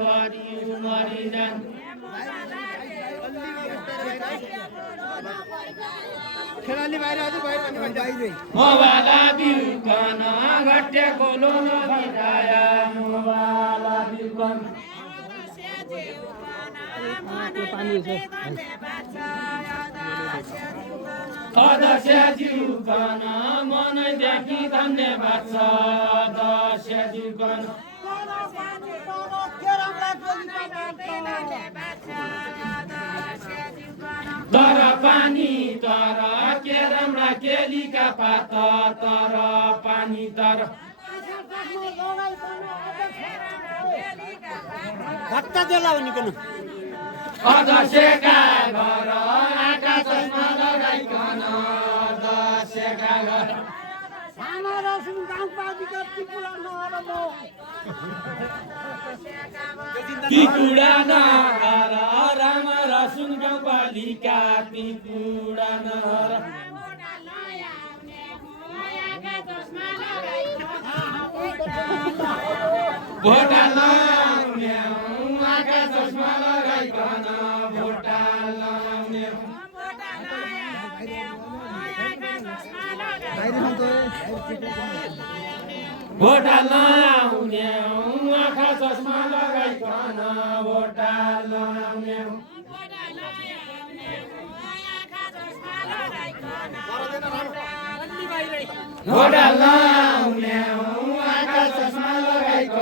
भरि मरिजान मोबाला बिउकन घट्याको लोन बिताया मोबाला बिउकन अदस्यज्यूकन मनैदेखि धन्यवाद छ अदस्यज्यूकन तर पानी तर के राम्रा केलीका पात तर पानी तर अदस्यका घर आकाशमा लगाइकन अदस्यका घर तिपुडा नहर राम रसुन गाउँपालिका तिपुडा नहर भोटा लाउने आँखा चस्मा लगाइकन भोटा लाउने भोटा लाउने आँखा चस्मा लगाइकन भोटा लाउने भोटा लाउने